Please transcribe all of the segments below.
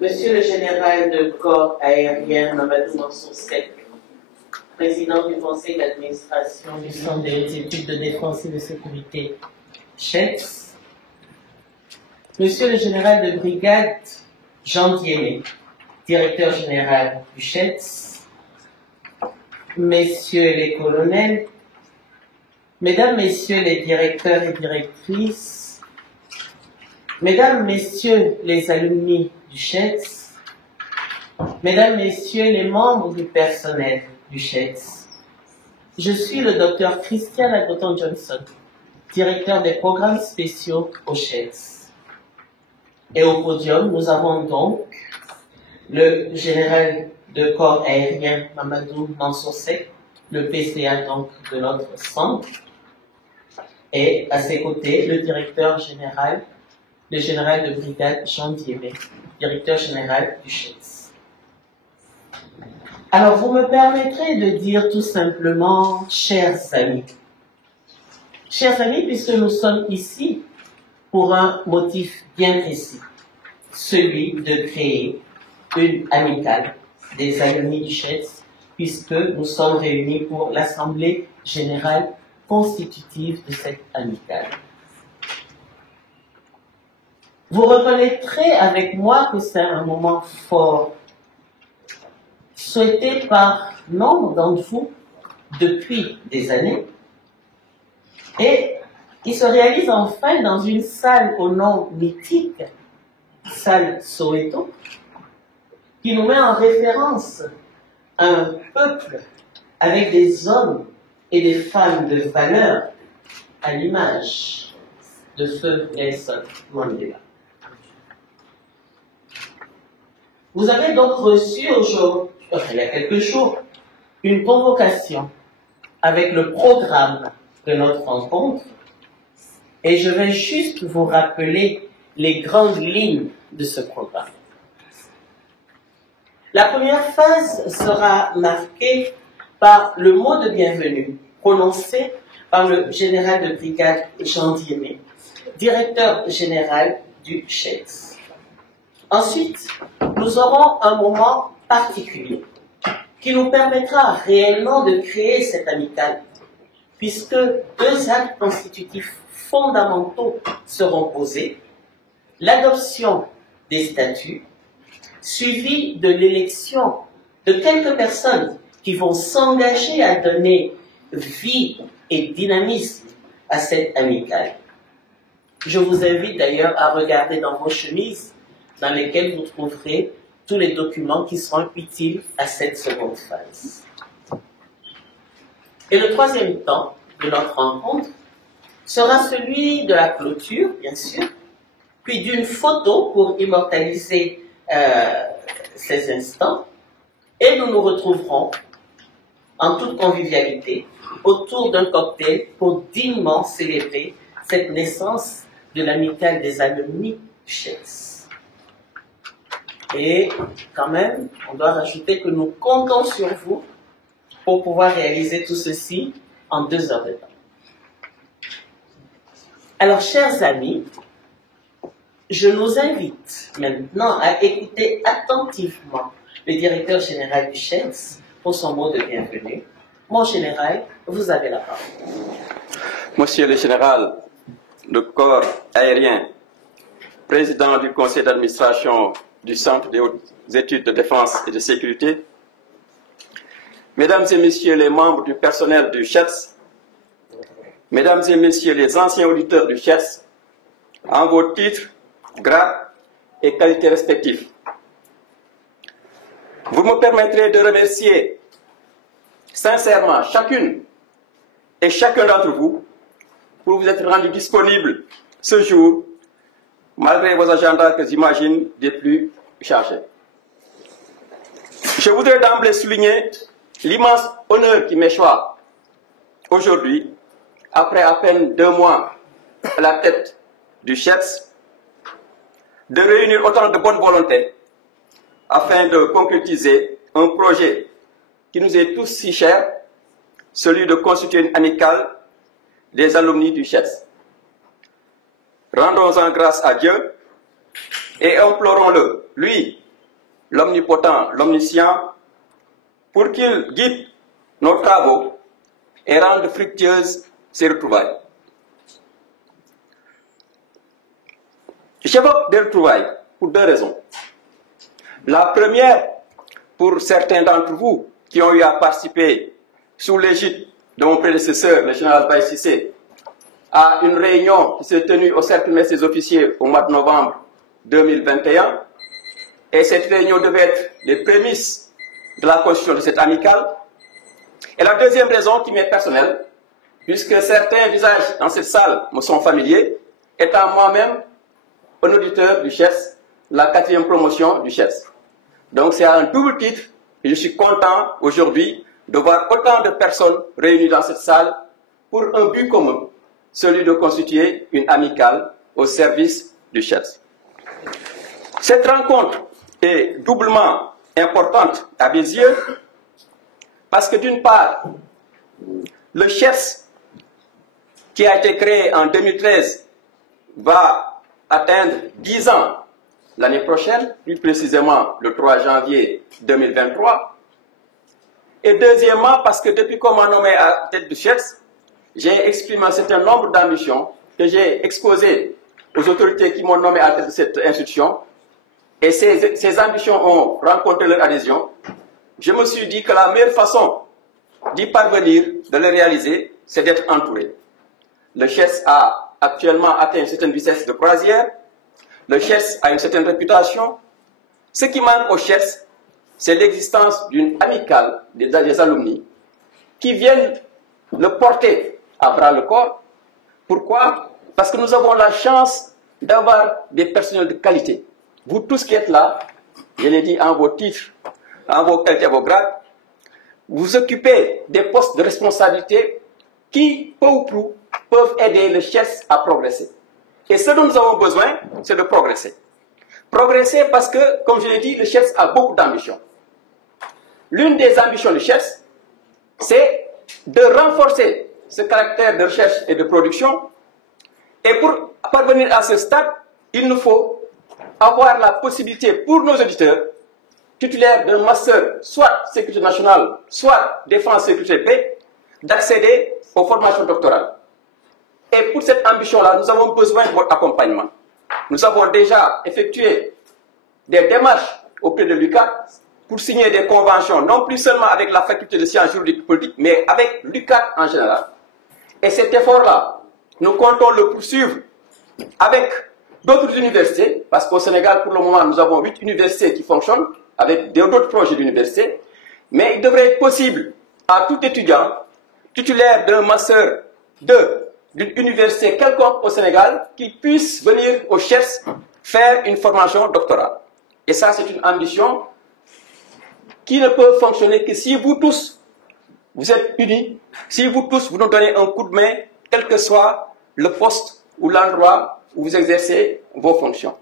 Monsieur le général de corps aérien Mamadou Mansour Seck, président du conseil d'administration du Centre des hautes études de défense et de sécurité, CHEDS, Monsieur le général de brigade Jean Diémé, directeur général du CHEDS, Messieurs les colonels, Mesdames, Messieurs les directeurs et directrices, Mesdames, Messieurs les alumni du CHEDS, Mesdames, Messieurs les membres du personnel du CHEDS, je suis le docteur Christian Agoton Johnson, directeur des programmes spéciaux au CHEDS. Et au podium, nous avons donc le général de corps aérien Mamadou Mansour Seck, le PCA donc de notre centre, et à ses côtés, le directeur général, le général de brigade Jean Diémé, directeur général du CHEDS. Alors, vous me permettrez de dire tout simplement, chers amis, puisque nous sommes ici pour un motif bien précis, celui de créer une amicale des alumni du CHEDS, puisque nous sommes réunis pour l'Assemblée générale constitutive de cette amicale. Vous reconnaîtrez avec moi que c'est un moment fort, souhaité par nombre d'entre vous depuis des années, et qui se réalise enfin dans une salle au nom mythique, salle Soweto, qui nous met en référence un peuple avec des hommes et des femmes de valeur à l'image de feu Nelson Mandela. Vous avez donc reçu aujourd'hui, il y a quelques jours, une convocation avec le programme de notre rencontre, et je vais juste vous rappeler les grandes lignes de ce programme. La première phase sera marquée par le mot de bienvenue prononcé par le général de brigade Jean Diémé, directeur général du CHEDS. Ensuite, nous aurons un moment particulier qui nous permettra réellement de créer cette amicale, puisque deux actes constitutifs fondamentaux seront posés: l'adoption des statuts, suivi de l'élection de quelques personnes qui vont s'engager à donner vie et dynamisme à cette amicale. Je vous invite d'ailleurs à regarder dans vos chemises, dans lesquelles vous trouverez tous les documents qui seront utiles à cette seconde phase. Et le troisième temps de notre rencontre sera celui de la clôture, bien sûr, puis d'une photo pour immortaliser ces instants, et nous nous retrouverons en toute convivialité autour d'un cocktail pour dignement célébrer cette naissance de l'amicale des alumni du CHEDS. Et quand même, on doit rajouter que nous comptons sur vous pour pouvoir réaliser tout ceci en 2 heures de temps. Alors, chers amis, je nous invite maintenant à écouter attentivement le directeur général du CHEDS pour son mot de bienvenue. Mon général, vous avez la parole. Monsieur le général de corps aérien, président du conseil d'administration du Centre des hautes études de défense et de sécurité, Mesdames et Messieurs les membres du personnel du CHEDS, Mesdames et Messieurs les anciens auditeurs du CHEDS, en vos titres, grades et qualités respectifs, vous me permettrez de remercier sincèrement chacune et chacun d'entre vous pour vous être rendu disponible ce jour, malgré vos agendas que j'imagine des plus chargés. Je voudrais d'emblée souligner l'immense honneur qui m'échoit aujourd'hui, après à peine 2 mois à la tête du CHEDS, de réunir autant de bonne volonté afin de concrétiser un projet qui nous est tous si cher, celui de constituer une amicale des alumni du CHEDS. Rendons-en grâce à Dieu et implorons-le, lui l'omnipotent, l'omniscient, pour qu'il guide nos travaux et rende fructueuses ces retrouvailles. J'évoque des retrouvailles pour deux raisons. La première, pour certains d'entre vous qui ont eu à participer sous l'égide de mon prédécesseur, le général Baye Cissé, à une réunion qui s'est tenue au Cercle Mess des officiers au mois de novembre 2021. Et cette réunion devait être les prémices de la constitution de cette amicale. Et la deuxième raison qui m'est personnelle, puisque certains visages dans cette salle me sont familiers, étant moi-même un auditeur du CHES, la 4e promotion du CHES. Donc c'est à un double titre et je suis content aujourd'hui de voir autant de personnes réunies dans cette salle pour un but commun, celui de constituer une amicale au service du CHES. Cette rencontre est doublement importante à mes yeux parce que d'une part, le CHES qui a été créé en 2013 va atteindre 10 ans l'année prochaine, plus précisément le 3 janvier 2023. Et deuxièmement, parce que depuis qu'on m'a nommé à la tête du CHES, j'ai exprimé un certain nombre d'ambitions que j'ai exposées aux autorités qui m'ont nommé à la tête de cette institution. Et ces ambitions ont rencontré leur adhésion. Je me suis dit que la meilleure façon d'y parvenir, de les réaliser, c'est d'être entouré. Le CHES a actuellement atteint une certaine vitesse de croisière. Le CHES a une certaine réputation. Ce qui manque au CHES, c'est l'existence d'une amicale des alumni qui viennent le porter à bras le corps. Pourquoi? Parce que nous avons la chance d'avoir des personnels de qualité. Vous tous qui êtes là, je l'ai dit en vos titres, en vos qualités, vos grades, vous occupez des postes de responsabilité qui, peu ou prou, peuvent aider le CHES à progresser. Et ce dont nous avons besoin, c'est de progresser. Progresser parce que, comme je l'ai dit, le CHES a beaucoup d'ambitions. L'une des ambitions du CHES, c'est de renforcer ce caractère de recherche et de production. Et pour parvenir à ce stade, il nous faut avoir la possibilité pour nos auditeurs titulaires d'un master, soit sécurité nationale, soit défense, sécurité, paix, d'accéder aux formations doctorales. Et pour cette ambition-là, nous avons besoin de votre accompagnement. Nous avons déjà effectué des démarches auprès de l'UCAD pour signer des conventions, non plus seulement avec la faculté de sciences juridiques et politiques, mais avec l'UCAD en général. Et cet effort-là, nous comptons le poursuivre avec d'autres universités, parce qu'au Sénégal, pour le moment, nous avons 8 universités qui fonctionnent, avec d'autres projets d'université, mais il devrait être possible à tout étudiant titulaire d'un master d'une université quelconque au Sénégal qui puisse venir au CHES faire une formation doctorale. Et ça, c'est une ambition qui ne peut fonctionner que si vous tous, vous êtes unis, si vous tous, vous nous donnez un coup de main, quel que soit le poste ou l'endroit où vous exercez vos fonctions.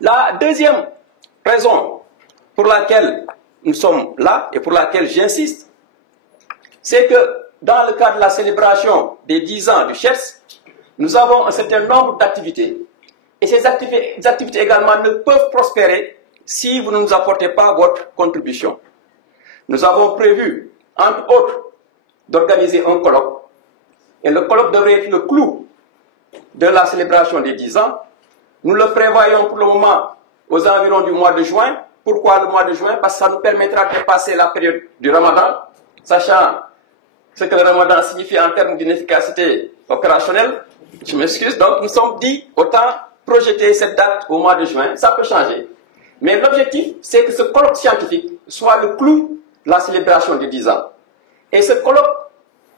La deuxième raison pour laquelle nous sommes là et pour laquelle j'insiste, c'est que dans le cadre de la célébration des 10 ans du CHES, nous avons un certain nombre d'activités. Et ces activités également ne peuvent prospérer si vous ne nous apportez pas votre contribution. Nous avons prévu, entre autres, d'organiser un colloque. Et le colloque devrait être le clou de la célébration des 10 ans. Nous le prévoyons pour le moment aux environs du mois de juin. Pourquoi le mois de juin? Parce que ça nous permettra de passer la période du Ramadan, sachant ce que le Ramadan signifie en termes d'inefficacité opérationnelle. Je m'excuse, donc nous sommes dit, autant projeter cette date au mois de juin, ça peut changer. Mais l'objectif, c'est que ce colloque scientifique soit le clou de la célébration des 10 ans. Et ce colloque,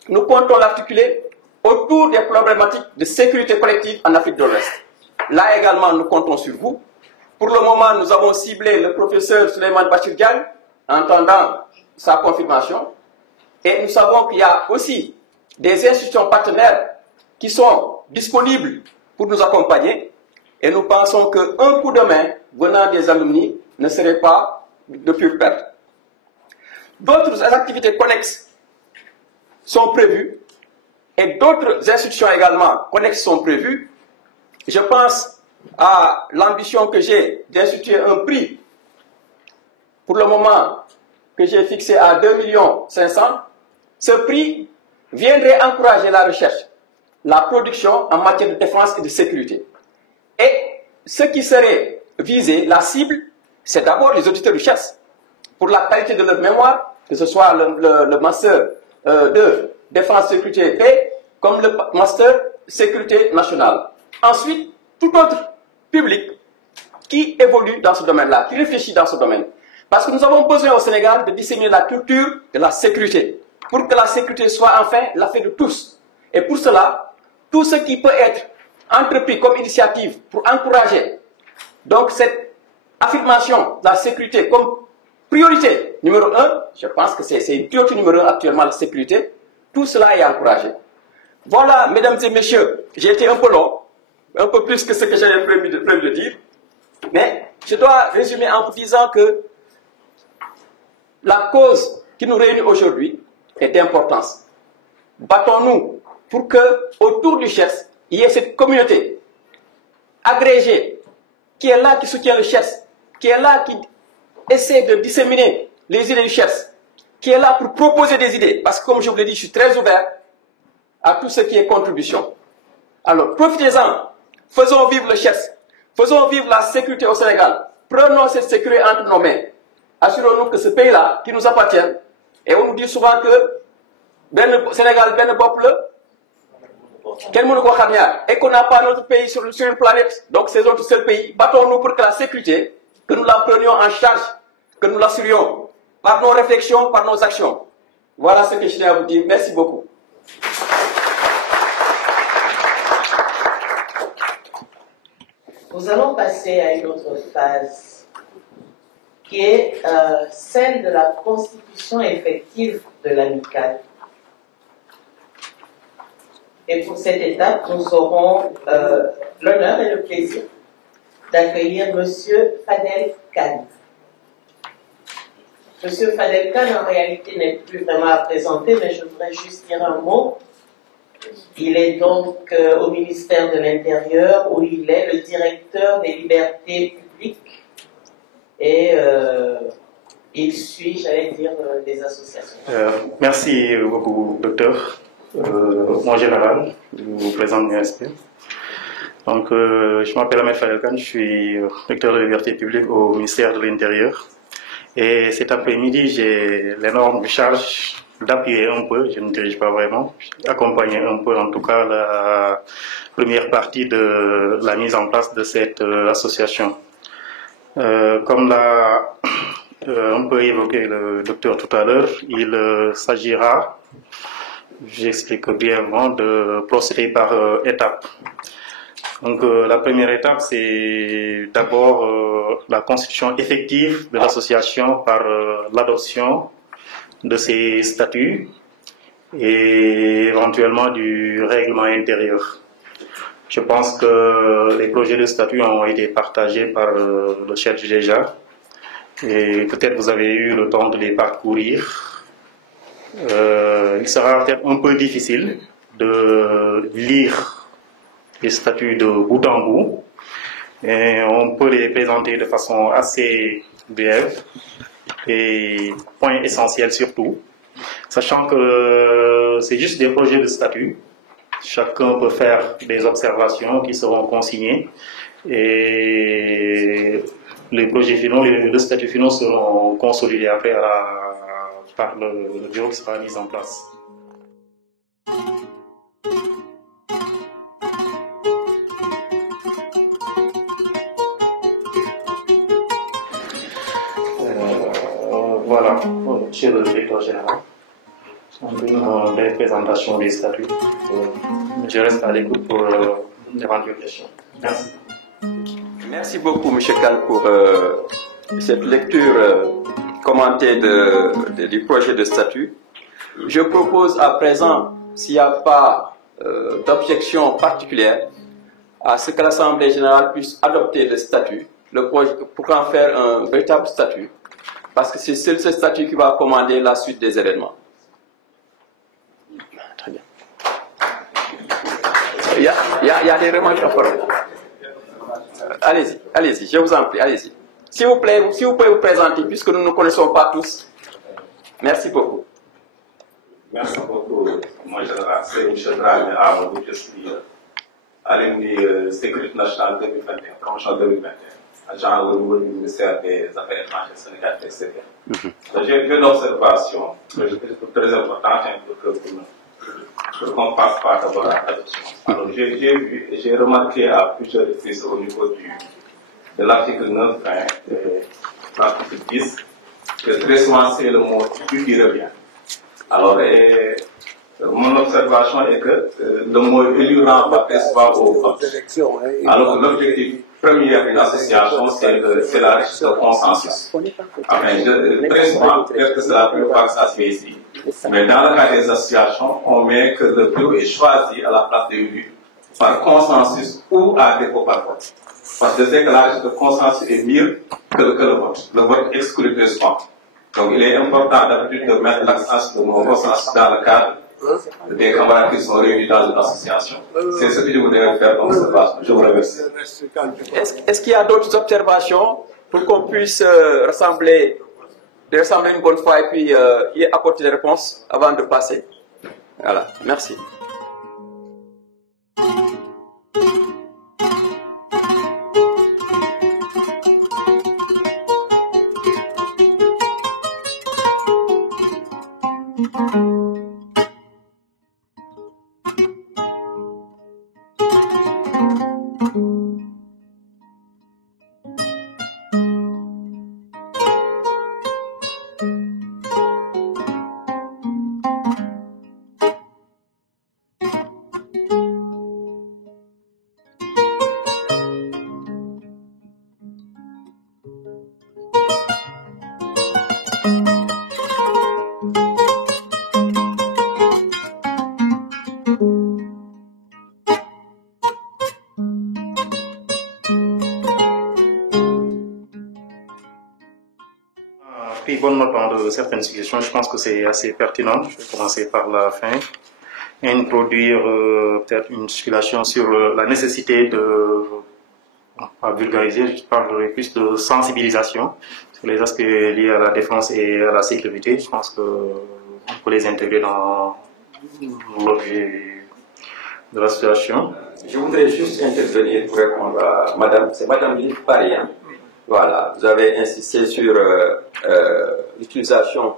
nous comptons l'articuler autour des problématiques de sécurité collective en Afrique de l'Ouest. Là également, nous comptons sur vous. Pour le moment, nous avons ciblé le professeur Souleymane Bachir Diagne, en attendant sa confirmation. Et nous savons qu'il y a aussi des institutions partenaires qui sont disponibles pour nous accompagner. Et nous pensons qu'un coup de main venant des alumni ne serait pas de pure perte. D'autres activités connexes sont prévues et d'autres institutions également connexes sont prévues. Je pense à l'ambition que j'ai d'instituer un prix pour le moment, que j'ai fixé à 2 500 000, ce prix viendrait encourager la recherche, la production en matière de défense et de sécurité. Et ce qui serait visé, la cible, c'est d'abord les auditeurs du CHES, pour la qualité de leur mémoire, que ce soit le master de défense, sécurité et paix, comme le master sécurité nationale. Ensuite, tout autre public qui évolue dans ce domaine-là, qui réfléchit dans ce domaine. Parce que nous avons besoin au Sénégal de disséminer la culture de la sécurité, pour que la sécurité soit enfin l'affaire de tous. Et pour cela, tout ce qui peut être entrepris comme initiative pour encourager donc cette affirmation de la sécurité comme priorité numéro 1, je pense que c'est une priorité numéro 1 actuellement, la sécurité, tout cela est encouragé. Voilà, mesdames et messieurs, j'ai été un peu long, un peu plus que ce que j'avais prévu de dire, mais je dois résumer en vous disant que la cause qui nous réunit aujourd'hui est d'importance. Battons-nous pour que, autour du CHES, il y ait cette communauté agrégée qui est là, qui soutient le CHES, qui est là, qui essaie de disséminer les idées du CHES, qui est là pour proposer des idées. Parce que, comme je vous l'ai dit, je suis très ouvert à tout ce qui est contribution. Alors, profitez-en, faisons vivre le CHES, faisons vivre la sécurité au Sénégal, prenons cette sécurité entre nos mains. Assurons-nous que ce pays-là, qui nous appartient, et on nous dit souvent que le Sénégal, ben peuple, et qu'on n'a pas notre pays sur une planète, donc c'est notre seul pays. Battons-nous pour que la sécurité, que nous la prenions en charge, que nous l'assurions, par nos réflexions, par nos actions. Voilà ce que je tiens à vous dire. Merci beaucoup. Nous allons passer à une autre phase, qui est celle de la constitution effective de l'amicale. Et pour cette étape, nous aurons l'honneur et le plaisir d'accueillir M. Fadel Khan. M. Fadel Khan, en réalité, n'est plus vraiment à présenter, mais je voudrais juste dire un mot. Il est donc au ministère de l'Intérieur, où il est le directeur des libertés publiques et il suit, j'allais dire, des associations. Merci beaucoup, docteur. Mon général, je vous présente mes respects. Donc, je m'appelle Ahmed Fadel Khan, je suis directeur de liberté publique au ministère de l'Intérieur. Et cet après-midi, j'ai l'énorme charge d'appuyer un peu, je ne dirige pas vraiment, accompagner un peu en tout cas la première partie de la mise en place de cette association. Comme l'a un peu évoqué le docteur tout à l'heure, il s'agira, j'explique brièvement, de procéder par étapes. Donc la première étape, c'est d'abord la constitution effective de l'association par l'adoption de ses statuts et éventuellement du règlement intérieur. Je pense que les projets de statut ont été partagés par le chef déjà et peut-être vous avez eu le temps de les parcourir. Il sera peut-être un peu difficile de lire les statuts de bout en bout et on peut les présenter de façon assez brève et point essentiel surtout, sachant que c'est juste des projets de statut. Chacun peut faire des observations qui seront consignées et les projets finaux, les statuts finaux seront consolidés après par le bureau qui sera mis en place. Voilà, monsieur le directeur général. Une belle présentation des statuts. Je reste à l'écoute pour d'éventuelles questions. Merci. Merci beaucoup, M. Khan, pour cette lecture commentée du projet de statut. Je propose à présent, s'il n'y a pas d'objection particulière, à ce que l'Assemblée générale puisse adopter le statut, le projet, pour en faire un véritable statut, parce que c'est ce statut qui va commander la suite des événements. Très bien. Il y a des remarques à faire. Allez-y, je vous en prie, allez-y. S'il vous plaît, si vous pouvez vous présenter, puisque nous ne nous connaissons pas tous. Merci beaucoup. Merci beaucoup, mon général. C'est M. Draghi Amadou, je suis à l'Union Sécurité nationale 2021, promotion 2021, agent au niveau du ministère des Affaires étrangères, Sénégal, etc. J'ai une observation, très importante, pour qu'on passe par d'abord à l'adoption. Alors, j'ai remarqué à plusieurs reprises au niveau de l'article 9, l'article 10, que très souvent c'est le mot qui revient. Alors, mon observation est que le mot élu renvoie très souvent au vote. Alors que l'objectif premier d'une association, c'est la recherche de consensus. Enfin, très souvent, peut-être que c'est la première fois que ça se fait ici. Mais dans le cas des associations, on met que le bureau est choisi à la place des élus par consensus ou à défaut par vote. Parce que je sais que la recherche de consensus est mieux que le vote. Le vote exclut très souvent. Donc, il est important d'habitude de mettre l'accent sur le consensus dans le cadre des camarades qui sont réunis dans une association. C'est ce que je voudrais faire comme observation. Je vous remercie. Est-ce qu'il y a d'autres observations pour qu'on puisse rassembler une bonne fois et puis y apporter des réponses avant de passer? Voilà, merci. Pris bonne note de certaines suggestions, je pense que c'est assez pertinent. Je vais commencer par la fin. Introduire peut-être une spéculation sur la nécessité de, à vulgariser, je parlerai plus de sensibilisation sur les aspects liés à la défense et à la sécurité. Je pense qu'on peut les intégrer dans l'objet de l'association. Je voudrais juste intervenir pour répondre à Madame, c'est Madame Liv Paria. Voilà, vous avez insisté sur l'utilisation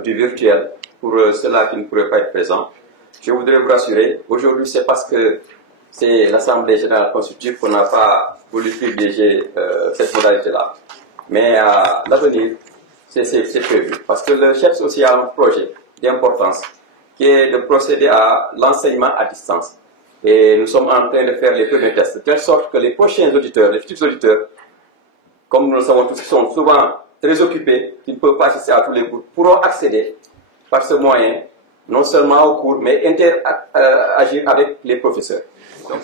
du virtuel pour ceux-là qui ne pourraient pas être présents. Je voudrais vous rassurer, aujourd'hui c'est parce que c'est l'Assemblée Générale Constitutive qu'on n'a pas voulu privilégier cette modalité-là. Mais à l'avenir, c'est prévu. Parce que le chef social a un projet d'importance qui est de procéder à l'enseignement à distance. Et nous sommes en train de faire les premiers tests, de telle sorte que les prochains auditeurs, les futurs auditeurs, comme nous le savons tous, qui sont souvent très occupés, qui ne peuvent pas assister à tous les cours, pourront accéder par ce moyen, non seulement aux cours, mais interagir avec les professeurs.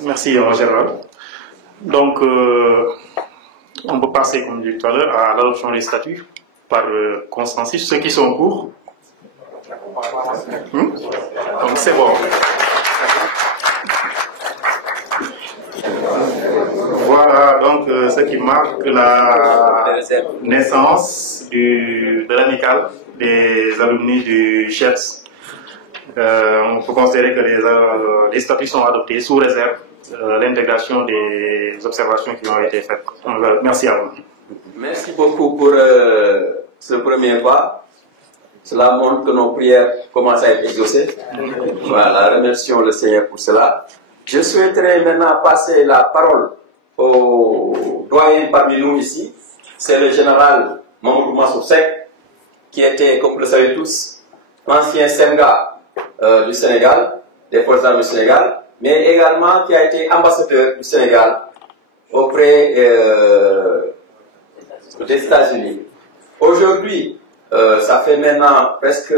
Merci, Gérald. Donc, on peut passer, comme dit tout à l'heure, à l'adoption des statuts par consensus. Ceux qui sont en cours. Donc, c'est bon. Voilà donc ce qui marque la naissance de l'amicale des alumni du CHEPS. On peut considérer que les statuts sont adoptés sous réserve l'intégration des observations qui ont été faites. Donc, merci à vous. Merci beaucoup pour ce premier pas. Cela montre que nos prières commencent à être exaucées. Voilà, remercions le Seigneur pour cela. Je souhaiterais maintenant passer la parole au doyen parmi nous ici. C'est le général Mamadou Massoussek, qui était, comme vous le savez tous, ancien Senga du Sénégal, des forces armées du Sénégal, mais également qui a été ambassadeur du Sénégal auprès des États-Unis. Aujourd'hui, ça fait maintenant presque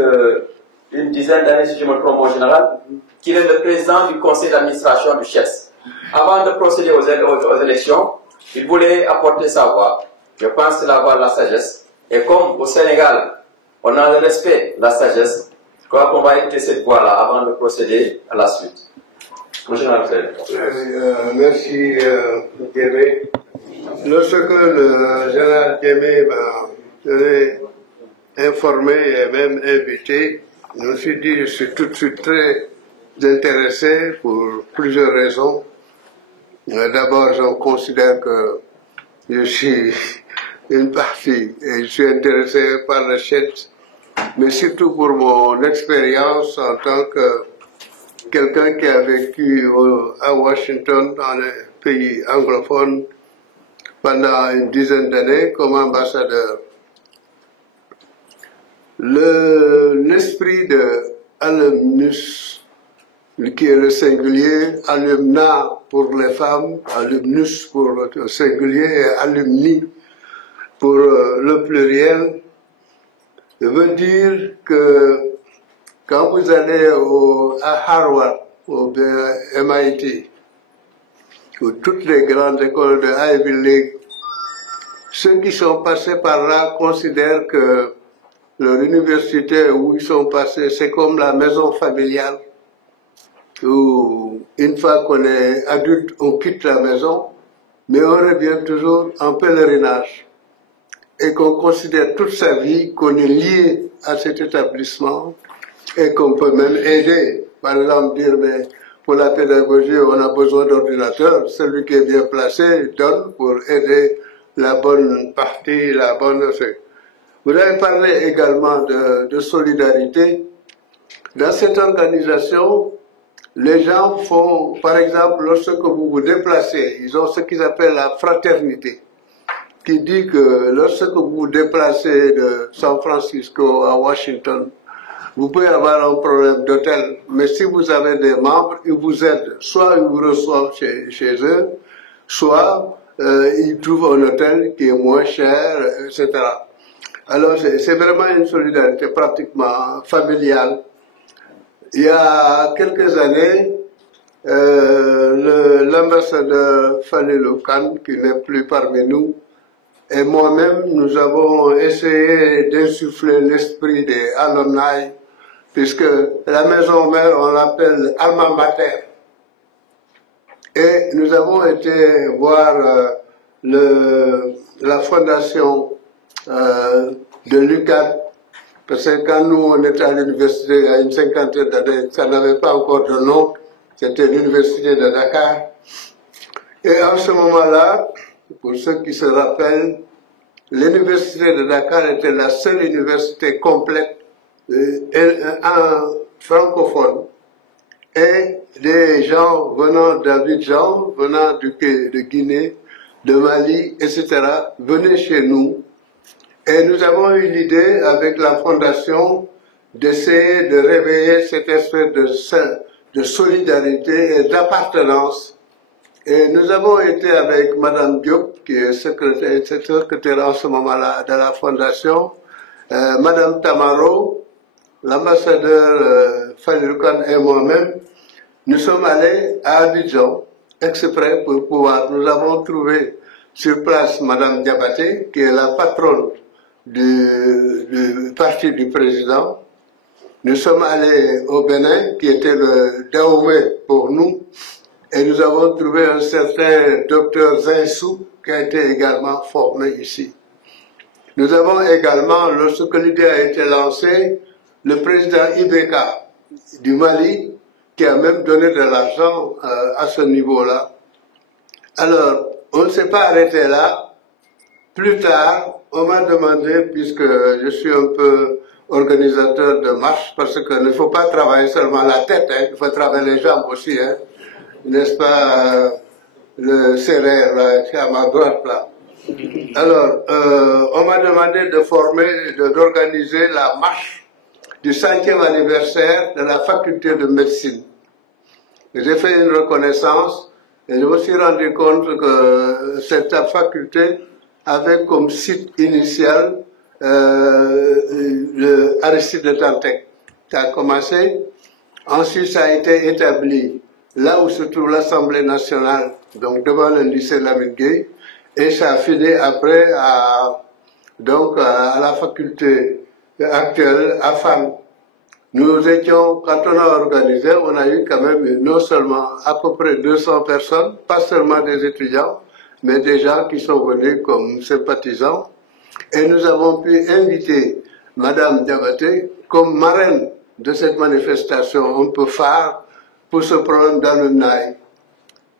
une dizaine d'années, si je me trompe, mon général, qu'il est le président du conseil d'administration du CHEPS. Avant de procéder aux élections, il voulait apporter sa voix. Je pense que c'est la voix de la sagesse. Et comme au Sénégal, on a le respect de la sagesse, je crois qu'on va écouter cette voix-là avant de procéder à la suite. Mon général, merci, Thierry. Lorsque le général Diémé m'a informé et même invité, je me suis dit, je suis tout de suite très intéressé pour plusieurs raisons. D'abord, je considère que je suis une partie et je suis intéressé par le Chet, mais surtout pour mon expérience en tant que quelqu'un qui a vécu à Washington, dans un pays anglophone, pendant une dizaine d'années comme ambassadeur. L'esprit de alumnus, qui est le singulier, alumna pour les femmes, alumnus pour le singulier et alumni pour le pluriel, veut dire que quand vous allez à Harvard, au MIT, ou toutes les grandes écoles de Ivy League, ceux qui sont passés par là considèrent que leur université où ils sont passés, c'est comme la maison familiale, où une fois qu'on est adulte, on quitte la maison, mais on revient toujours en pèlerinage, et qu'on considère toute sa vie qu'on est lié à cet établissement, et qu'on peut même aider. Par exemple, dire, mais pour la pédagogie, on a besoin d'ordinateurs. Celui qui est bien placé donne pour aider la bonne partie, la bonne... Vous avez parlé également de solidarité. Dans cette organisation, les gens font, par exemple, lorsque vous vous déplacez, ils ont ce qu'ils appellent la fraternité, qui dit que lorsque vous vous déplacez de San Francisco à Washington, vous pouvez avoir un problème d'hôtel, mais si vous avez des membres, ils vous aident. Soit ils vous reçoivent chez eux, soit ils trouvent un hôtel qui est moins cher, etc. Alors c'est vraiment une solidarité pratiquement familiale. Il y a quelques années, l'ambassadeur Falilou Khan, qui n'est plus parmi nous, et moi-même, nous avons essayé d'insuffler l'esprit des alumni, puisque la maison mère, on l'appelle alma mater. Et nous avons été voir la fondation de l'UQAD, parce que quand nous on était à l'université il y a une cinquantaine d'années, ça n'avait pas encore de nom, c'était l'université de Dakar. Et en ce moment-là, pour ceux qui se rappellent, l'université de Dakar était la seule université complète francophone. Et des gens venant d'Abidjan, venant de Guinée, de Mali, etc., venaient chez nous. Et nous avons eu l'idée, avec la fondation, d'essayer de réveiller cette espèce de solidarité et d'appartenance. Et nous avons été avec Madame Diop, qui est secrétaire en ce moment-là de la fondation, Madame Tamaro, l'ambassadeur Falilou Khan et moi-même. Nous sommes allés à Abidjan, exprès pour pouvoir. Nous avons trouvé sur place Madame Diabaté, qui est la patronne du parti du président. Nous sommes allés au Bénin, qui était le Dahomey pour nous. Et nous avons trouvé un certain docteur Zinsou qui a été également formé ici. Nous avons également, lorsque l'idée a été lancée, le président Ibeka du Mali, qui a même donné de l'argent à ce niveau-là. Alors, on ne s'est pas arrêté là. Plus tard, on m'a demandé, puisque je suis un peu organisateur de marche, parce qu'il ne faut pas travailler seulement la tête, hein, il faut travailler les jambes aussi, hein. N'est-ce pas, le serrère, là, qui est à ma droite, là. Alors, on m'a demandé de former, d'organiser la marche du 5e anniversaire de la faculté de médecine. J'ai fait une reconnaissance et je me suis rendu compte que cette faculté avait comme site initial Aristide de Dantec. Ça a commencé, ensuite ça a été établi là où se trouve l'Assemblée nationale, donc devant le lycée Lamine Gueye, et ça a fini après à la faculté actuelle à FAN. Nous étions, quand on a organisé, on a eu quand même non seulement à peu près 200 personnes, pas seulement des étudiants, mais des gens qui sont venus comme sympathisants. Et nous avons pu inviter Madame Diabaté comme marraine de cette manifestation un peu phare pour ce problème d'Anunai.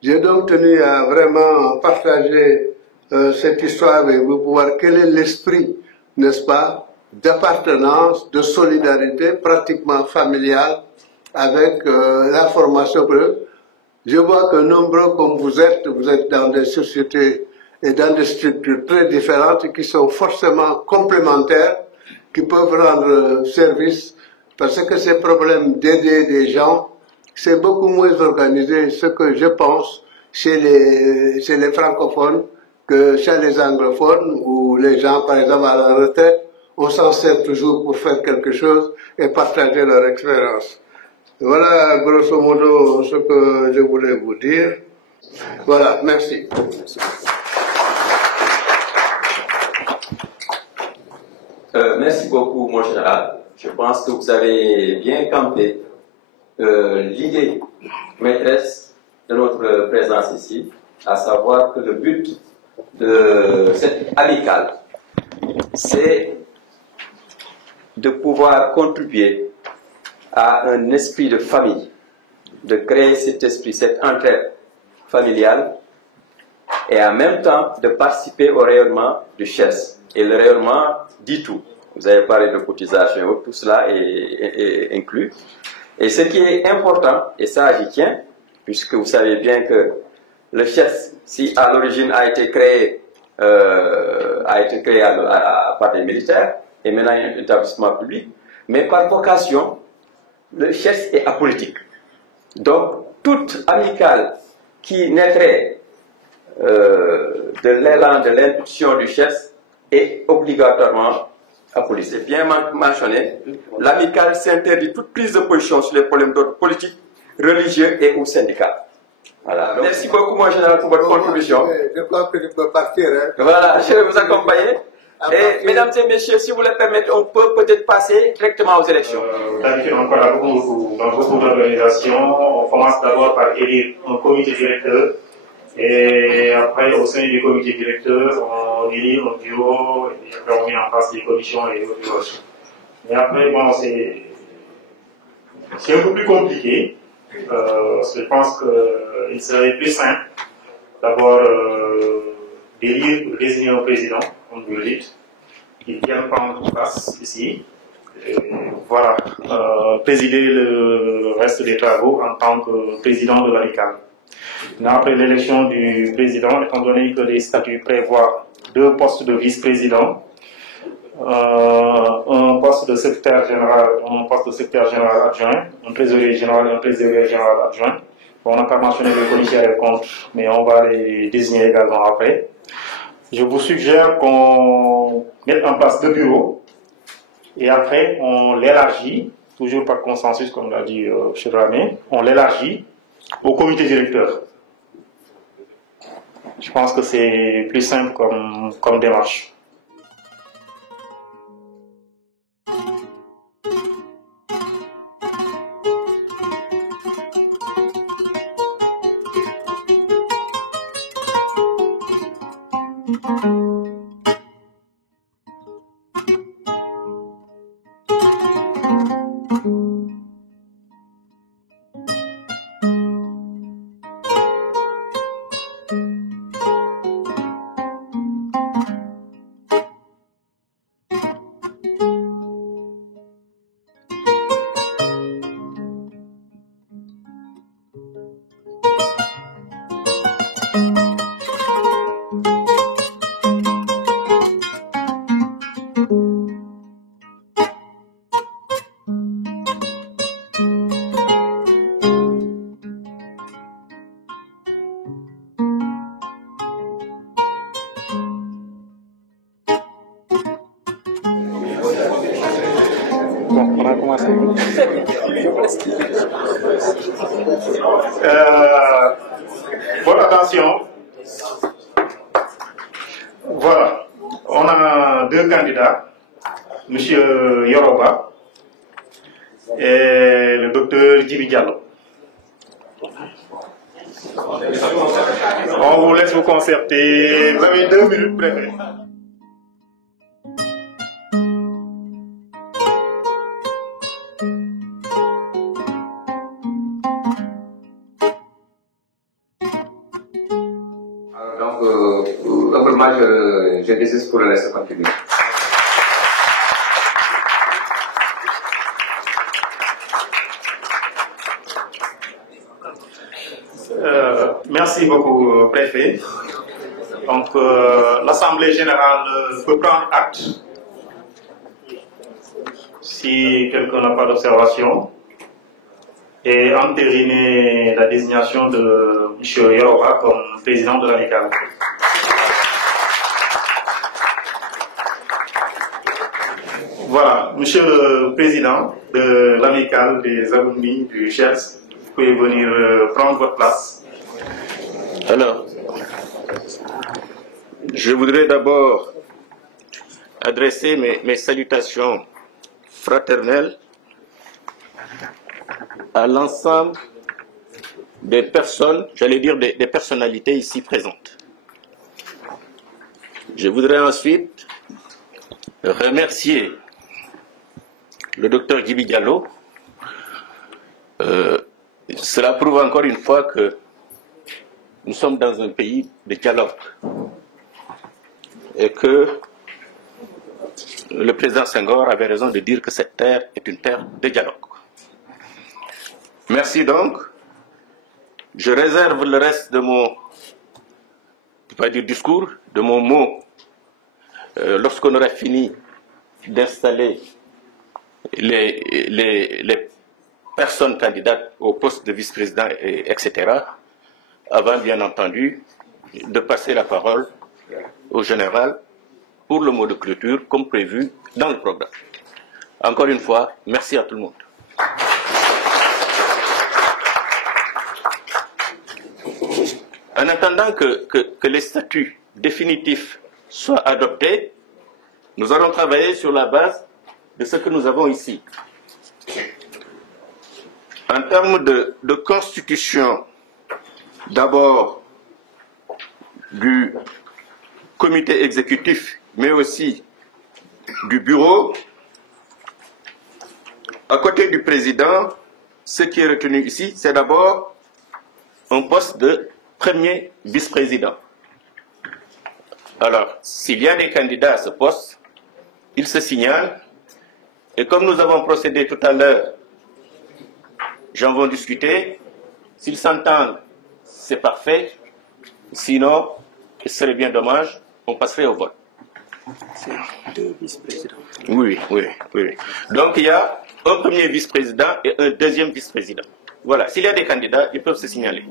J'ai donc tenu à vraiment partager cette histoire avec vous pour voir quel est l'esprit, n'est-ce pas, d'appartenance, de solidarité pratiquement familiale avec la formation. Je vois que nombreux comme vous êtes dans des sociétés et dans des structures très différentes qui sont forcément complémentaires, qui peuvent rendre service, parce que ces problèmes d'aider des gens, c'est beaucoup moins organisé, ce que je pense, chez les francophones que chez les anglophones, où les gens, par exemple, à la retraite, on s'en sert toujours pour faire quelque chose et partager leur expérience. Voilà, grosso modo, ce que je voulais vous dire. Voilà, merci. Merci beaucoup, mon général. Je pense que vous avez bien campé l'idée maîtresse de notre présence ici, à savoir que le but de cette amicale, c'est de pouvoir contribuer à un esprit de famille, de créer cet esprit, cette entraide familiale, et en même temps de participer au rayonnement du CHES. Et le rayonnement dit tout. Vous avez parlé de cotisation, tout cela est inclus. Et ce qui est important, et ça j'y tiens, puisque vous savez bien que le CHES, si à l'origine a été créé par des militaires, et maintenant un établissement public, mais par vocation, le CHES est apolitique. Donc, toute amicale qui naîtrait de l'élan, de l'impulsion du CHES est obligatoirement apolitique. C'est bien mentionné. L'amicale s'interdit toute prise de position sur les problèmes d'ordre politique, religieux et ou syndical. Voilà. Donc, merci beaucoup, mon général, pour votre contribution. Je crois que je peux partir. Hein. Voilà, je vais vous accompagner. Et mesdames et messieurs, si vous le permettez, on peut peut-être passer directement aux élections. D'habitude, on parle dans beaucoup d'organisations. On commence d'abord par élire un comité directeur. Et après, au sein du comité directeur, on élit un bureau et après on met en place des commissions et autres choses. Mais après, bon, c'est un peu plus compliqué. Je pense qu'il serait plus simple d'abord d'élire ou désigner un président, comme vous le dites, qui vient prendre place ici. Et voilà, présider le reste des travaux en tant que président de l'amicale. Après l'élection du président, étant donné que les statuts prévoient 2 postes de vice-président, un poste de secrétaire général, adjoint, un trésorier général et un trésorier général adjoint. Bon, on n'a pas mentionné le commissaire des comptes, mais on va les désigner également après. Je vous suggère qu'on mette en place 2 bureaux et après on l'élargit, toujours par consensus comme l'a dit M. Ramé, on l'élargit au comité directeur. Je pense que c'est plus simple comme démarche. Bon, on a commencé. Bonne attention. Voilà. On a 2 candidats. M. Yoroba et le docteur Djibi Diallo. On vous laisse vous concerter. Vous avez 2 minutes, préfet. Humblement, je désiste pour laisser continuer. Merci beaucoup, préfet. Donc, l'Assemblée générale peut prendre acte. Si quelqu'un n'a pas d'observation, et entériner la désignation de M. Yaroba comme président de l'amicale. Voilà, Monsieur le Président de l'amicale des alumni du CHELS, vous pouvez venir prendre votre place. Alors, je voudrais d'abord adresser mes salutations fraternelles à l'ensemble des personnes, j'allais dire des personnalités ici présentes. Je voudrais ensuite remercier le docteur Djibi Diallo. Cela prouve encore une fois que nous sommes dans un pays de dialogue et que le président Senghor avait raison de dire que cette terre est une terre de dialogue. Merci donc. Je réserve le reste de mon, pas dire discours, de mon mot, lorsqu'on aura fini d'installer les personnes candidates au poste de vice-président, etc., avant bien entendu de passer la parole au général pour le mot de clôture comme prévu dans le programme. Encore une fois, merci à tout le monde. En attendant que les statuts définitifs soient adoptés, nous allons travailler sur la base de ce que nous avons ici. En termes de constitution, d'abord du comité exécutif, mais aussi du bureau, à côté du président, ce qui est retenu ici, c'est d'abord un poste de premier vice-président. Alors, s'il y a des candidats à ce poste, ils se signalent. Et comme nous avons procédé tout à l'heure, j'en vais discuter. S'ils s'entendent, c'est parfait. Sinon, ce serait bien dommage, on passerait au vote. C'est 2 vice-présidents. Oui. Donc, il y a un premier vice-président et un deuxième vice-président. Voilà. S'il y a des candidats, ils peuvent se signaler.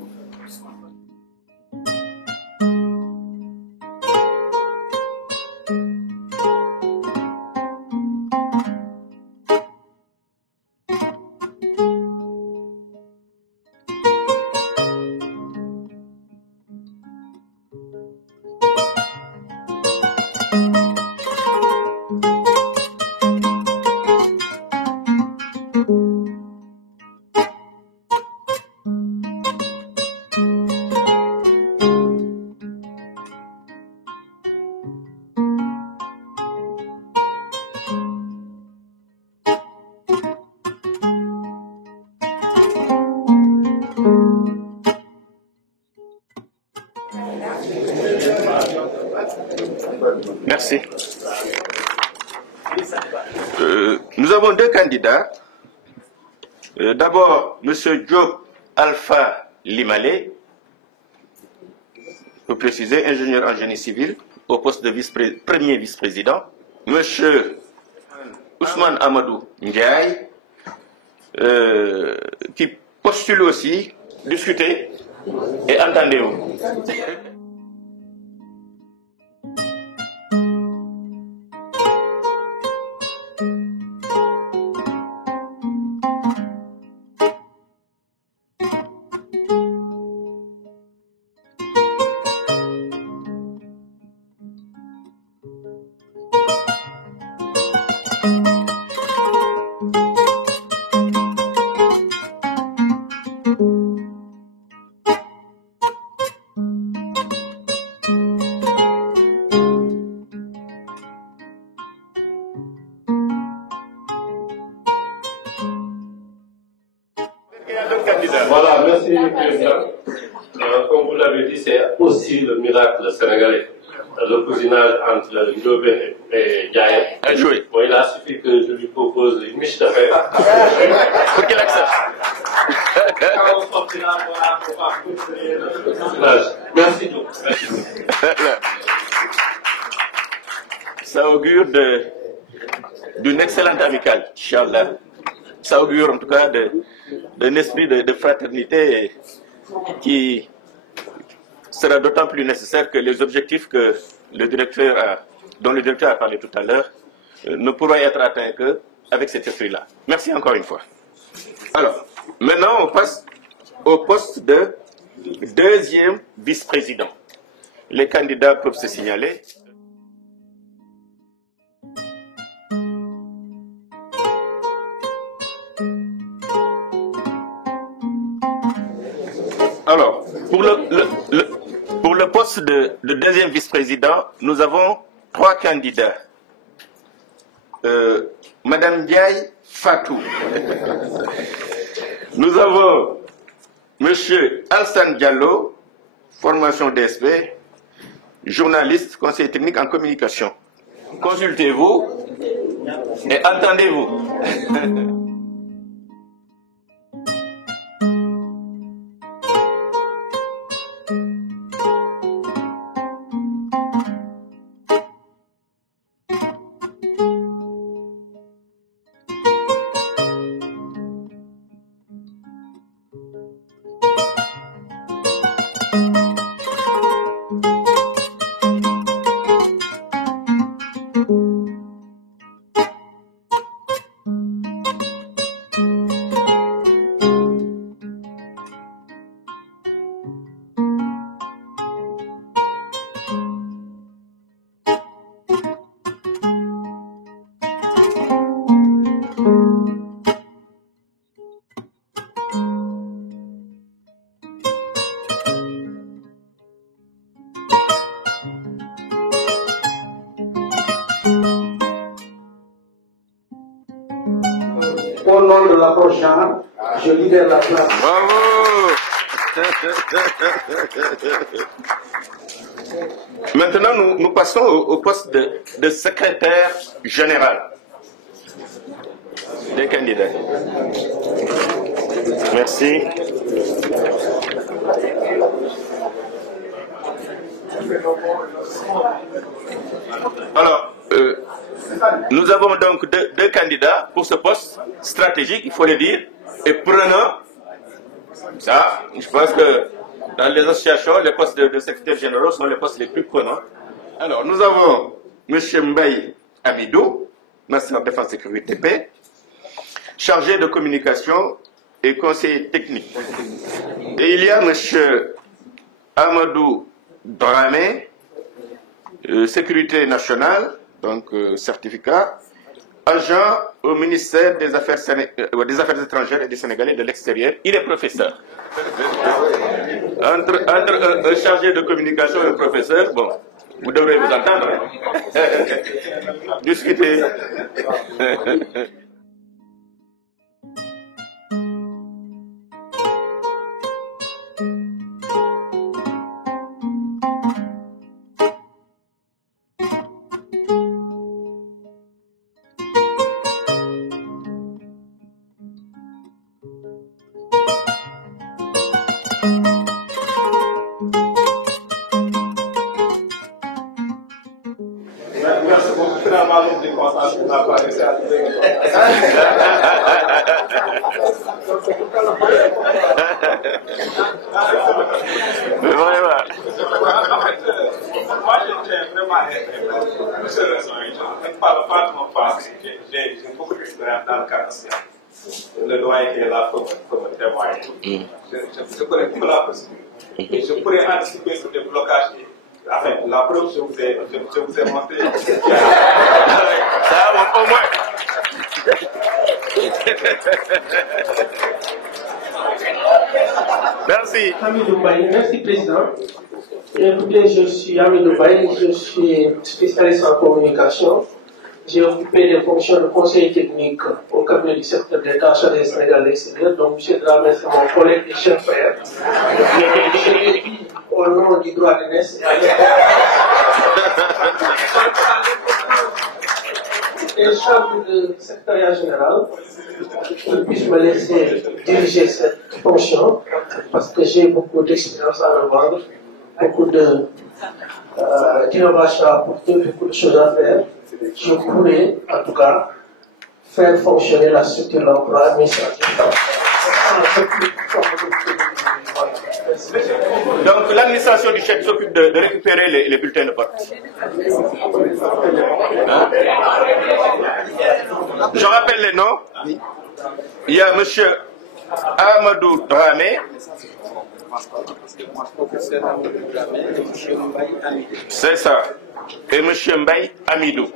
Merci. Nous avons 2 candidats. D'abord, M. Diop Alpha Limale, pour préciser, ingénieur en génie civil, au poste de premier vice-président. M. Ousmane Amadou Ndiaye, qui postule aussi. Discutez et entendez-vous. candidat. Voilà, merci, Président. Comme vous l'avez dit, c'est aussi le miracle sénégalais. Le cousinage entre Ndiobé et Diaye. A joué. Bon, il a suffi que je lui propose une miche de fer. Pour qu'il accepte. Merci beaucoup. Ça augure d'une excellente amicale, Inch'Allah. Ça augure en tout cas d'un esprit de fraternité qui sera d'autant plus nécessaire que les objectifs que dont le directeur a parlé tout à l'heure ne pourront être atteints qu'avec cet esprit-là. Merci encore une fois. Alors, maintenant on passe au poste de deuxième vice-président. Les candidats peuvent se signaler. Alors, pour le poste de deuxième vice-président, nous avons 3 candidats. Madame Diaye Fatou. Nous avons Monsieur Alsan Diallo, formation DSP, journaliste, conseiller technique en communication. Consultez-vous et entendez-vous. Au nom de l'approche Jean, je libère la place. Bravo. Maintenant, nous passons au poste de secrétaire général des candidats. Merci. Alors, nous avons donc deux candidats pour ce poste stratégique, il faut le dire, et prenant ça. Je pense que dans les associations, les postes de secrétaire généraux sont les postes les plus prenants. Alors, nous avons M. Mbaye Amidou, master en défense sécurité paix, chargé de communication et conseiller technique. Et il y a M. Amadou Dramé, sécurité nationale, donc certificat, agent au ministère des Affaires étrangères et des Sénégalais de l'extérieur. Il est professeur. Entre un chargé de communication et un professeur, bon, vous devrez vous entendre. Discuter. Merci beaucoup. Finalement, nous nous concentrons sur la partie. Vraiment. Moi, j'étais vraiment je ne parle pas de mon passé. J'ai beaucoup d'expérience dans le cadre social. Le doyen qui est là pour me témoigner. Je connais toute la procédure. Et je pourrais anticiper sur des blocages. Enfin, la preuve, je vous ai montré. Ça, au moins. Merci. Amidou Mbaye, merci Président. Écoutez, je suis Amidou Mbaye, je suis spécialiste en communication J'ai occupé des fonctions de conseiller technique au cabinet du secrétaire d'État chargé des Sénégal extérieur. Donc, M. Dramé, c'est mon collègue et cher frère. Je l'ai dit au nom du droit de naissance. Et chambre de secrétariat général, qu'il puisse me laisser diriger cette fonction, parce que j'ai beaucoup d'expérience à revendre, beaucoup d'innovation à apporter, beaucoup de choses à faire. Je pourrais, en tout cas, faire fonctionner la structure de l'emploi administratif. Donc l'administration du chef s'occupe de récupérer les bulletins de vote. Hein? Je rappelle les noms. Il y a M. Amadou Dramé. C'est ça. Et M. Mbaye Amidou.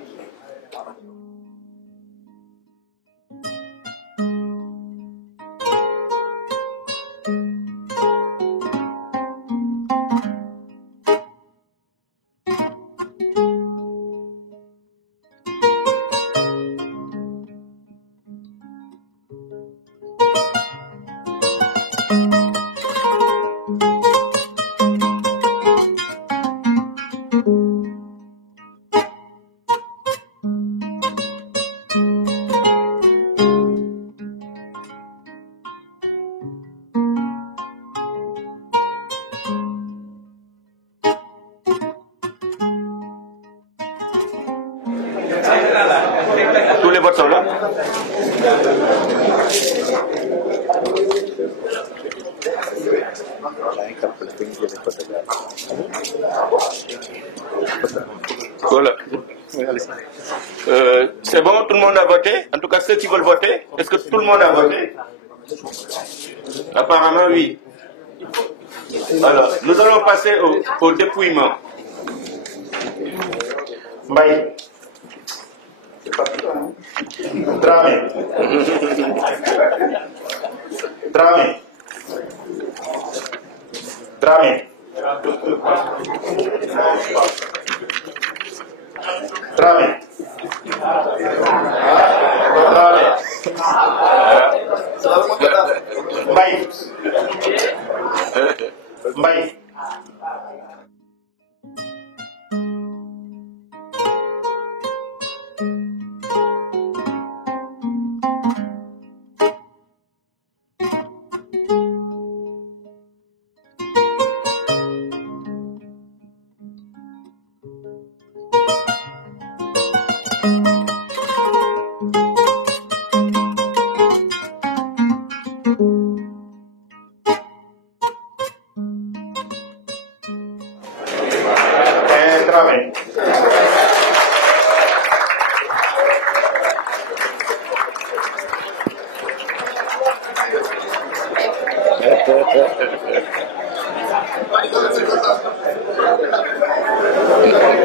Tous les votes sont là. Voilà. C'est bon, tout le monde a voté? En tout cas, ceux qui veulent voter, est-ce que tout le monde a voté? Apparemment, oui. Alors, nous allons passer au dépouillement. Mbaye. Dramé. Dramé. Dramé. Dramé. Mbaye. Mbaye.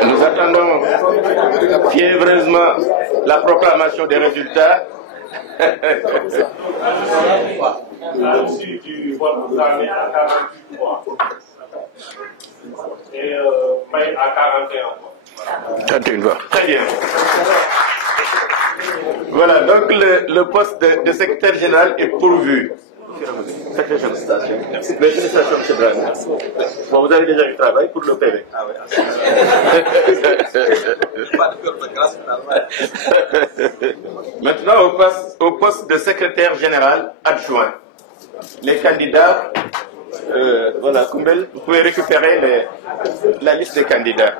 Nous attendons fiévreusement la proclamation des résultats. Là-dessus, du vote programmé à 48 voix. Et Mbaye à 41 voix. 31 voix. Très bien. Voilà, donc le poste de secrétaire général est pourvu. Secrétaire général. Félicitations, M. Dramé. Bon, vous avez déjà eu travail pour le PV. Ah oui. Maintenant, au poste de secrétaire général adjoint. Les candidats, voilà, Koumbel, vous pouvez récupérer la liste des candidats.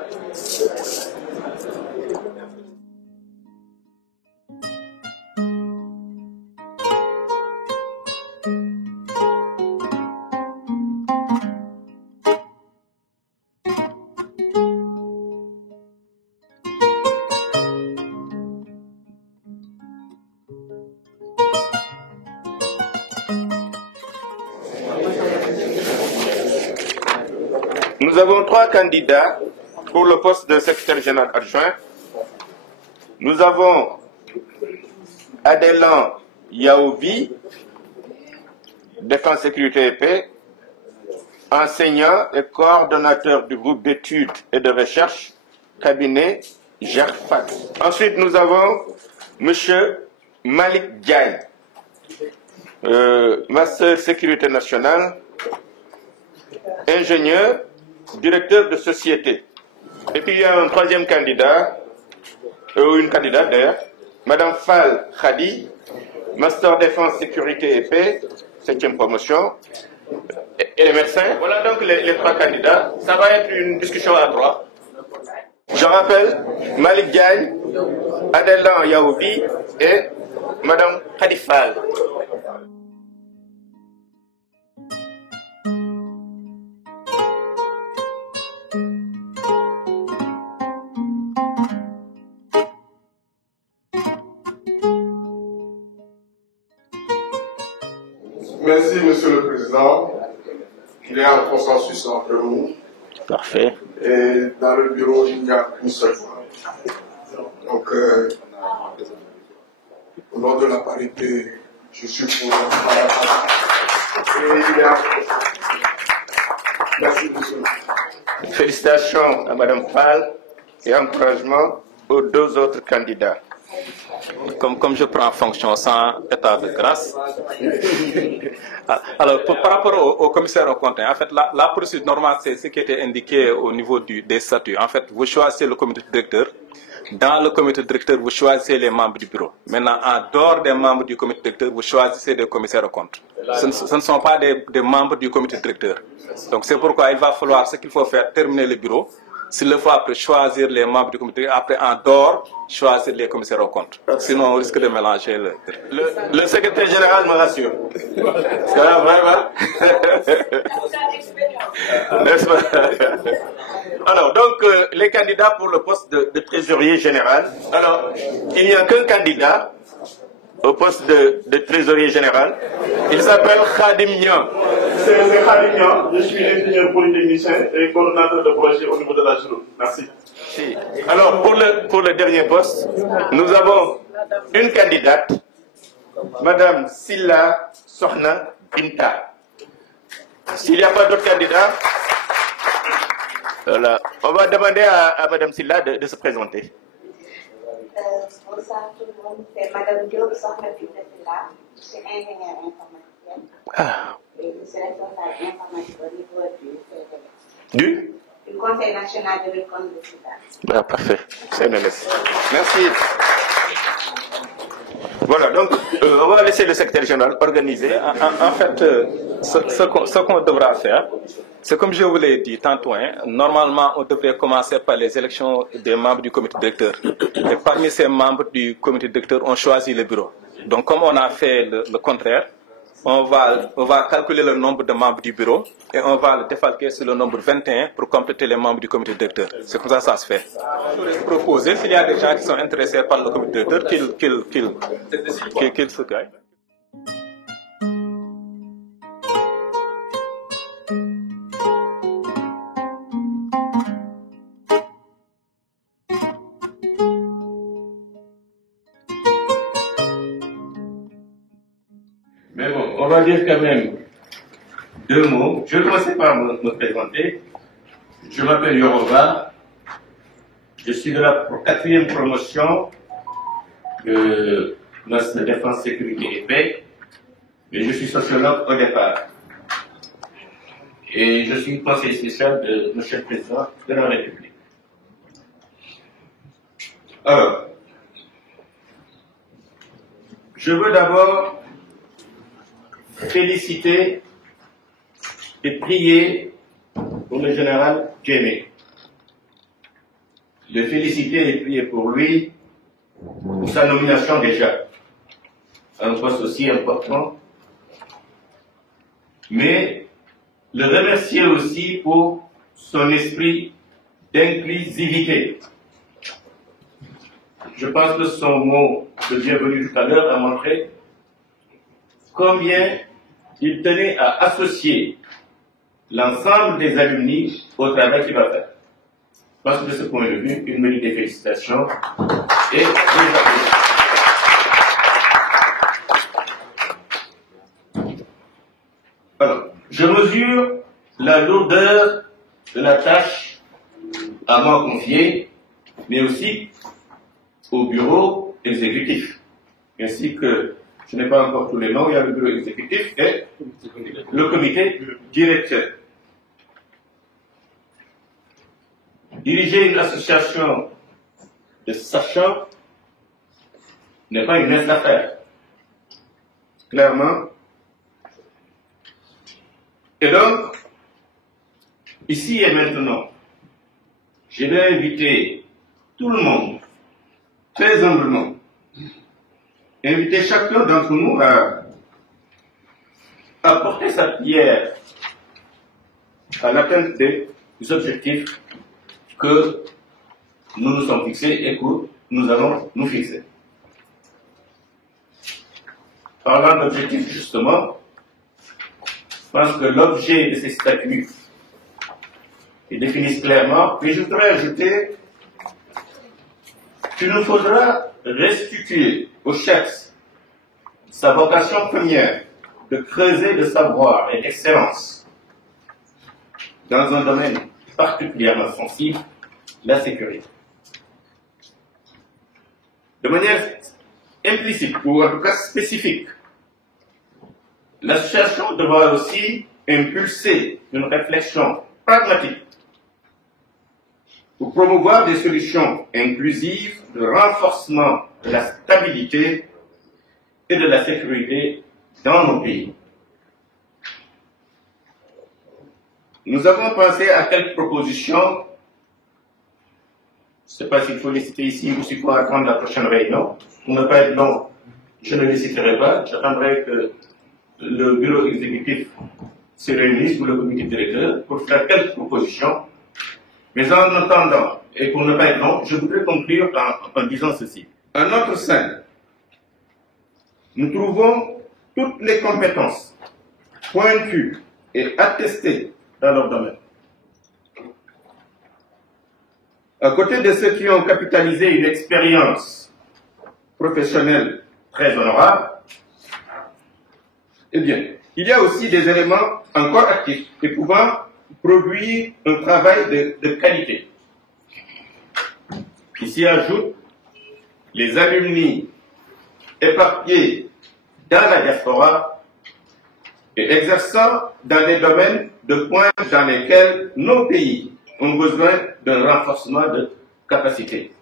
Nous avons 3 candidats pour le poste de secrétaire général adjoint. Nous avons Adélan Yaoubi, Défense, Sécurité et Paix, enseignant et coordonnateur du groupe d'études et de recherche, cabinet Gerfat. Ensuite, nous avons M. Malik Diagne, master sécurité nationale, ingénieur, directeur de société. Et puis il y a un troisième candidat, ou une candidate d'ailleurs, Madame Fall Khadi, master défense, sécurité et paix, 7e promotion, et les médecins. Voilà donc les trois candidats. Ça va être une discussion à trois. Je rappelle Malik Diagne, Adelan Yaoubi et Madame Khadi Fall. Merci, Monsieur le Président. Il y a un consensus entre nous. Parfait. Et dans le bureau, il n'y a qu'une seule fois. Donc, au nom de la parité, je suis pour Merci, Monsieur. Félicitations à Madame Fall et encouragement aux deux autres candidats. Comme je prends fonction sans état de grâce. Alors, par rapport au commissaire au compte, en fait, la procédure normale, c'est ce qui était indiqué au niveau des statuts. En fait, vous choisissez le comité directeur. Dans le comité directeur, vous choisissez les membres du bureau. Maintenant, en dehors des membres du comité directeur, vous choisissez des commissaires au compte. Ce ne sont pas des membres du comité directeur. Donc, c'est pourquoi il va falloir, ce qu'il faut faire, terminer le bureau. S'il le faut, après choisir les membres du comité, après en dehors, choisir les commissaires au compte. Sinon, on risque de mélanger le secrétaire général me rassure. Ça va vraiment. N'est-ce pas? Alors, donc, les candidats pour le poste de trésorier général. Alors, il n'y a qu'un candidat au poste de trésorier général. Il s'appelle Khadim Niang. C'est Khadim Niang, je suis ingénieur polytechnicien et coordonnateur de projet au niveau de la JURO. Merci. Si. Alors, pour le dernier poste, nous avons une candidate, Madame Silla Sohna Binta. S'il n'y a pas d'autres candidats, voilà. On va demander à Madame Silla de se présenter. Bonsoir tout le monde, c'est Madame Diop Sohna Binta Silla. Je suis ingénieure informatique. Ah. Et je suis responsable informatique au niveau du Conseil national de lutte contre le sida. Ah, parfait. C'est merci. Voilà, donc on va laisser le secrétaire général organiser. En fait, ce qu'on devra faire, c'est comme je vous l'ai dit tantôt, normalement on devrait commencer par les élections des membres du comité directeur. Et parmi ces membres du comité directeur, on choisit le bureau. Donc comme on a fait le contraire, on va calculer le nombre de membres du bureau et on va le défalquer sur le nombre 21 pour compléter les membres du comité directeur. C'est comme ça que ça se fait. Je voudrais proposer, s'il y a des gens qui sont intéressés par le comité directeur, qu'ils se gagnent. Mais bon, on va dire quand même deux mots. Je vais commencer par me présenter. Je m'appelle Yoruba. Je suis de la 4e promotion de la défense, sécurité et paix. Mais je suis sociologue au départ. Et je suis conseiller spécial de M. le Président de la République. Alors, je veux d'abord féliciter et prier pour le général Djemé. Le féliciter et prier pour lui, pour sa nomination déjà, à un poste aussi important, mais le remercier aussi pour son esprit d'inclusivité. Je pense que son mot de bienvenue tout à l'heure a montré combien il tenait à associer l'ensemble des alumni au travail qu'il va faire. Parce que de ce point de vue, il mérite des félicitations et des applaudissements. Alors, je mesure la lourdeur de la tâche à moi confiée mais aussi au bureau exécutif, ainsi que, je n'ai pas encore tous les noms, il y a le bureau exécutif et le comité directeur. Diriger une association de sachants n'est pas une mince affaire, clairement. Et donc, ici et maintenant, je vais inviter tout le monde, très humblement, inviter chacun d'entre nous à apporter sa pierre à l'atteinte des objectifs que nous nous sommes fixés et que nous allons nous fixer. Parlant d'objectifs, justement, je pense que l'objet de ces statuts est défini clairement, mais je voudrais ajouter qu'il nous faudra restituer au chef sa vocation première de creuser le savoir et l'excellence dans un domaine particulièrement sensible, la sécurité. De manière implicite, ou en tout cas spécifique, l'association devra aussi impulser une réflexion pragmatique pour promouvoir des solutions inclusives de renforcement de la stabilité et de la sécurité dans nos pays. Nous avons pensé à quelques propositions. Je ne sais pas s'il faut les citer ici ou s'il faut attendre la prochaine réunion. Pour ne pas être long, je ne les citerai pas. J'attendrai que le bureau exécutif se réunisse ou le comité directeur pour faire quelques propositions. Mais en attendant, et pour ne pas être long, je voudrais conclure en disant ceci. En notre sein, nous trouvons toutes les compétences pointues et attestées dans leur domaine. À côté de ceux qui ont capitalisé une expérience professionnelle très honorable, eh bien, il y a aussi des éléments encore actifs et pouvant produire un travail de qualité. Ici ajoutent les alumni éparpillés dans la diaspora et exerçant dans des domaines de pointe dans lesquels nos pays ont besoin d'un renforcement de capacité.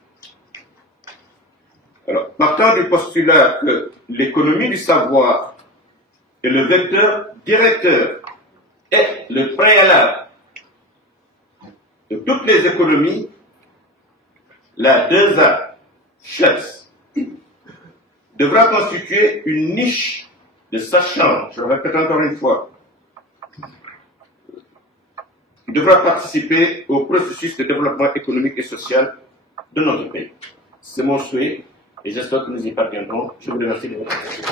Alors, partant du postulat que l'économie du savoir est le vecteur directeur et le préalable de toutes les économies, la 2A, CHEPS, devra constituer une niche de sachants, je le répète encore une fois, qui devra participer au processus de développement économique et social de notre pays. C'est mon souhait et j'espère que nous y parviendrons. Je vous remercie de votre attention.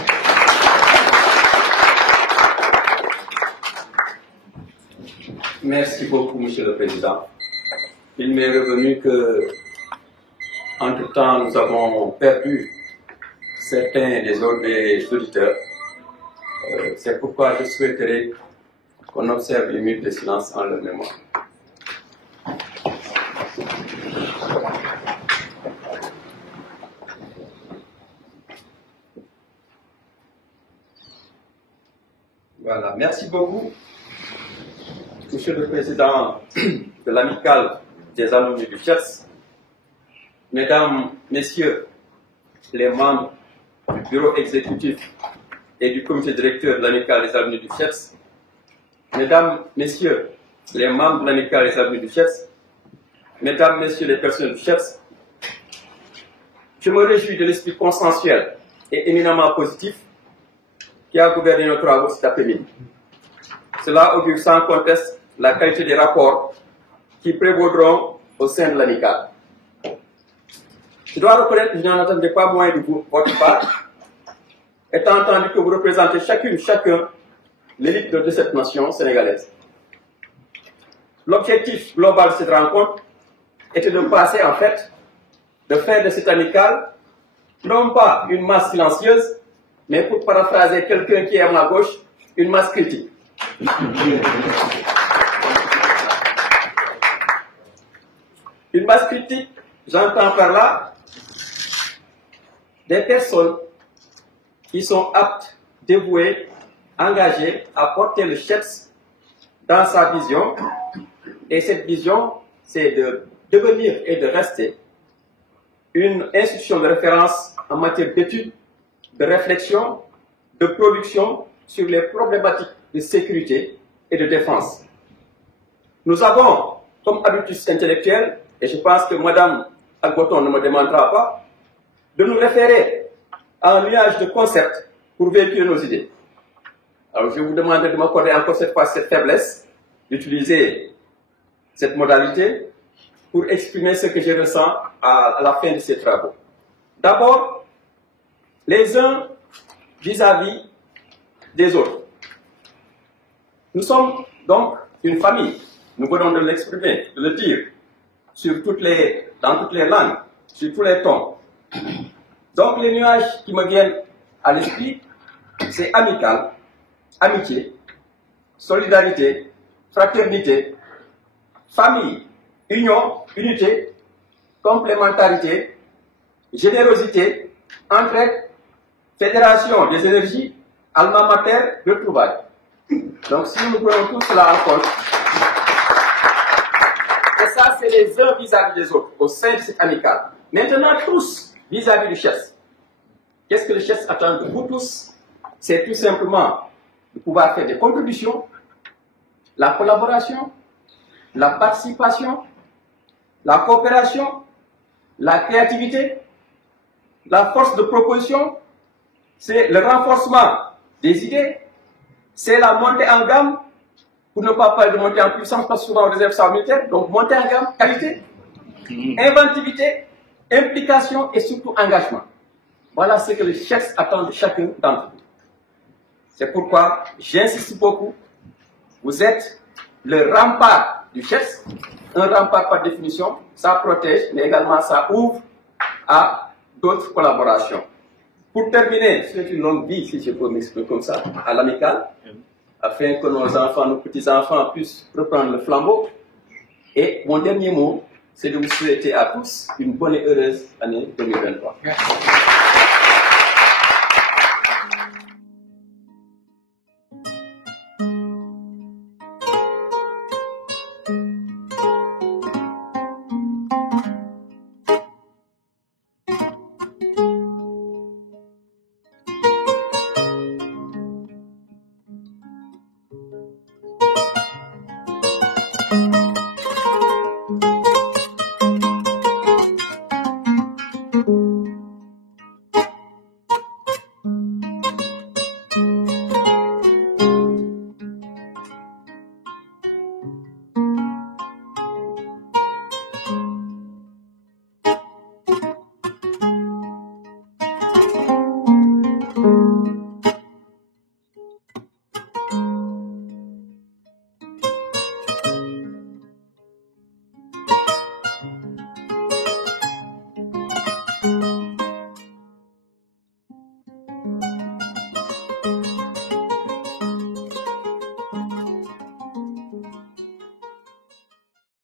Merci beaucoup, Monsieur le Président. Il m'est revenu que, entre-temps, nous avons perdu certains des auditeurs. C'est pourquoi je souhaiterais qu'on observe une minute de silence en leur mémoire. Voilà, merci beaucoup, Monsieur le Président de l'Amicale des alumni du CHEPS, Mesdames, Messieurs les membres du bureau exécutif et du comité directeur de l'Amicale des alumni du CHEPS, Mesdames, Messieurs les membres de l'Amicale des alumni du CHEPS, Mesdames, Messieurs les personnes du CHEPS, je me réjouis de l'esprit consensuel et éminemment positif qui a gouverné nos travaux cet après-midi. Cela augure sans conteste la qualité des rapports qui prévaudront au sein de l'amicale. Je dois reconnaître que je n'en attendais pas moins de votre part, étant entendu que vous représentez chacun l'élite de cette nation sénégalaise. L'objectif global de cette rencontre était de passer, en fait, de faire de cette amicale non pas une masse silencieuse, mais pour paraphraser quelqu'un qui est à ma gauche, une masse critique. Une masse critique J'entends par là des personnes qui sont aptes, dévouées, engagées à porter le CHEPS dans sa vision. Et cette vision, c'est de devenir et de rester une institution de référence en matière d'études, de réflexion, de production sur les problématiques de sécurité et de défense. Nous avons comme habitus intellectuel, et je pense que Mme Agboton ne me demandera pas, de nous référer à un nuage de concepts pour véhiculer nos idées. Alors je vous demande de m'accorder encore cette fois cette faiblesse, d'utiliser cette modalité pour exprimer ce que je ressens à la fin de ces travaux. D'abord, les uns vis-à-vis des autres. Nous sommes donc une famille. Nous venons de l'exprimer, de le dire, dans toutes les langues, sur tous les tons. Donc les nuages qui me viennent à l'esprit, c'est amical, amitié, solidarité, fraternité, famille, union, unité, complémentarité, générosité, entraide, fédération des énergies, alma mater, retrouvailles. Donc si nous prenons tout cela en compte, et ça c'est les uns vis-à-vis des autres, au sein de cette amicale. Maintenant tous vis-à-vis du CHEPS. Qu'est-ce que le CHEPS attend de vous tous? C'est tout simplement de pouvoir faire des contributions, la collaboration, la participation, la coopération, la créativité, la force de proposition, c'est le renforcement des idées, c'est la montée en gamme, pour ne pas parler de montée en puissance, parce que souvent on réserve ça aux militaires, donc montée en gamme, qualité, inventivité, implication et surtout engagement. Voilà ce que le CHEPS attend de chacun d'entre vous. C'est pourquoi j'insiste beaucoup, vous êtes le rempart du CHEPS. Un rempart par définition, ça protège, mais également ça ouvre à d'autres collaborations. Pour terminer, c'est une longue vie, si je peux m'exprimer comme ça, à l'amicale, afin que nos enfants, nos petits-enfants puissent reprendre le flambeau. Et mon dernier mot, c'est de vous souhaiter à tous une bonne et heureuse année 2023. Merci.